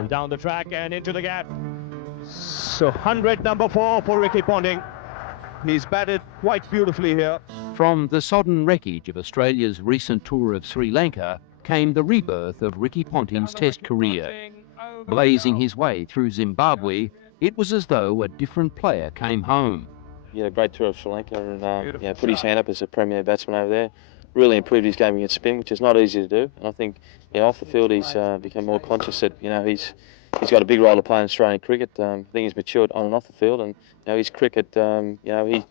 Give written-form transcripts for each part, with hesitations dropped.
And down the track and into the gap. So 100 number 4 for Ricky Ponting. He's batted quite beautifully here. From the sodden wreckage of Australia's recent tour of Sri Lanka came the rebirth of Ricky Ponting's Test career. Blazing his way through Zimbabwe, it was as though a different player came home. He had a great tour of Sri Lanka and put his hand up as a premier batsman over there. Really improved his game against spin, which is not easy to do. And I think off the field he's become more conscious that he's got a big role to play in Australian cricket. I think he's matured on and off the field, and his cricket,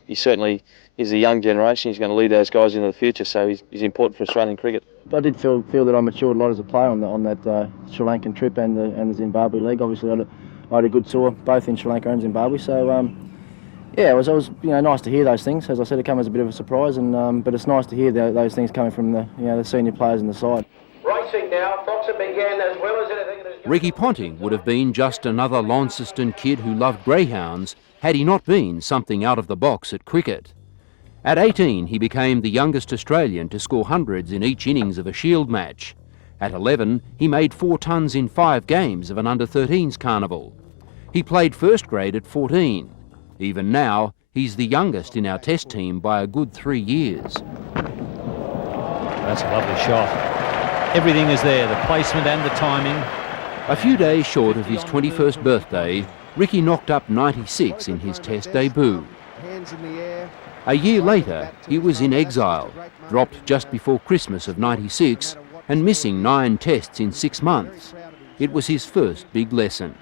he certainly is a young generation. He's going to lead those guys into the future, so he's important for Australian cricket. I did feel that I matured a lot as a player on that Sri Lankan trip and the Zimbabwe league. Obviously, I had a good tour both in Sri Lanka and Zimbabwe, so. Yeah, it was nice to hear those things. As I said, it came as a bit of a surprise, and but it's nice to hear those things coming from the senior players in the side. Racing now, Foxer began as well as anything. Ricky Ponting would have been just another Launceston kid who loved greyhounds had he not been something out of the box at cricket. At 18, he became the youngest Australian to score hundreds in each innings of a Shield match. At 11, he made 4 tons in 5 games of an under-13s carnival. He played first grade at 14. Even now, he's the youngest in our Test team by a good 3 years. That's a lovely shot. Everything is there, the placement and the timing. A few days short of his 21st birthday, Ricky knocked up 96 in his Test debut. A year later, he was in exile, dropped just before Christmas of '96 and missing 9 Tests in 6 months. It was his first big lesson.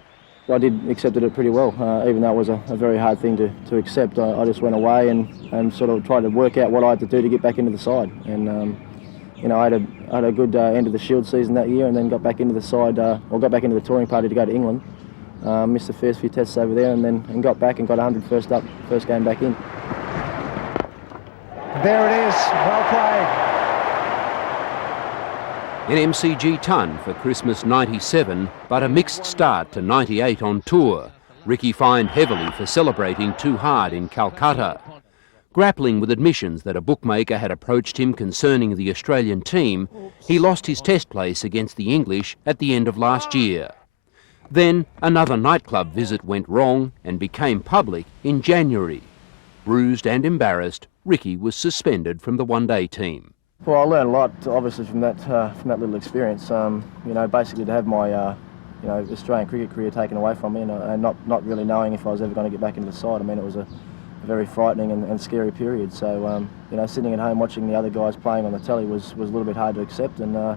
I did accept it pretty well, even though it was a very hard thing to accept. I just went away and sort of tried to work out what I had to do to get back into the side. And I had a good end of the Shield season that year, and then got back into the side, or got back into the touring party to go to England. Missed the first few Tests over there, and got back and got 100 first game back in. There it is, well played. An MCG ton for Christmas '97, but a mixed start to '98 on tour. Ricky fined heavily for celebrating too hard in Calcutta. Grappling with admissions that a bookmaker had approached him concerning the Australian team, he lost his Test place against the English at the end of last year. Then another nightclub visit went wrong and became public in January. Bruised and embarrassed, Ricky was suspended from the one-day team. Well, I learned a lot, obviously, from that little experience. Basically to have my Australian cricket career taken away from me, and not really knowing if I was ever going to get back into the side. I mean, it was a very frightening and scary period. So, sitting at home watching the other guys playing on the telly was a little bit hard to accept. And I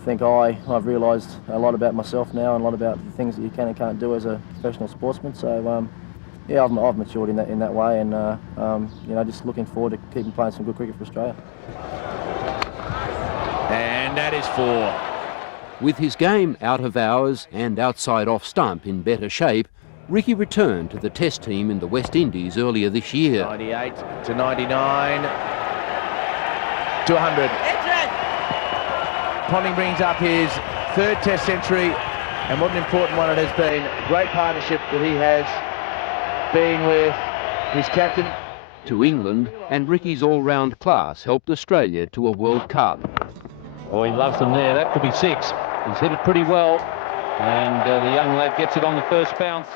think I've realised a lot about myself now and a lot about the things that you can and can't do as a professional sportsman. So, I've matured in that way, and just looking forward to keeping playing some good cricket for Australia. And that is 4. With his game out of hours and outside off stump in better shape, Ricky returned to the Test team in the West Indies earlier this year. 98 to 99 to 100. Ponting brings up his 3rd Test century, and what an important one it has been. Great partnership that he has been with his captain. To England, and Ricky's all-round class helped Australia to a World Cup. Oh, he loves them there. That could be 6. He's hit it pretty well, and the young lad gets it on the first bounce.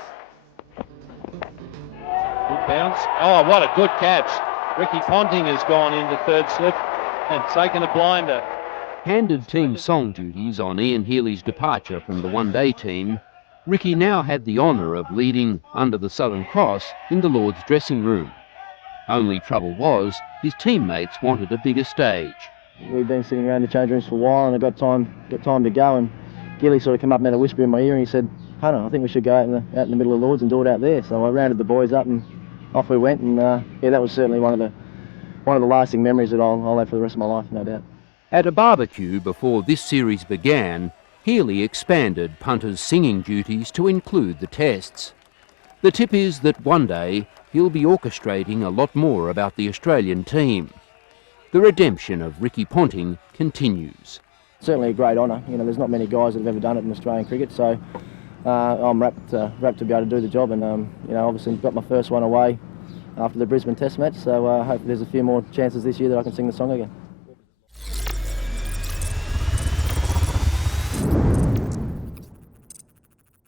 Good bounce. Oh, what a good catch. Ricky Ponting has gone into 3rd slip and taken a blinder. Handed team song duties on Ian Healy's departure from the one-day team, Ricky now had the honour of leading under the Southern Cross in the Lord's dressing room. Only trouble was, his teammates wanted a bigger stage. We've been sitting around the change rooms for a while, and I got time to go, and Gilly sort of came up and had a whisper in my ear, and he said, "Hunter, I think we should go out in the middle of Lord's and do it out there." So I rounded the boys up, and off we went, and that was certainly one of the lasting memories that I'll have for the rest of my life, no doubt. At a barbecue before this series began, Healy expanded punters' singing duties to include the Tests. The tip is that one day he'll be orchestrating a lot more about the Australian team. The redemption of Ricky Ponting continues. Certainly a great honour. There's not many guys that have ever done it in Australian cricket, so I'm rapt to be able to do the job, and obviously got my first one away after the Brisbane Test match, so hopefully there's a few more chances this year that I can sing the song again.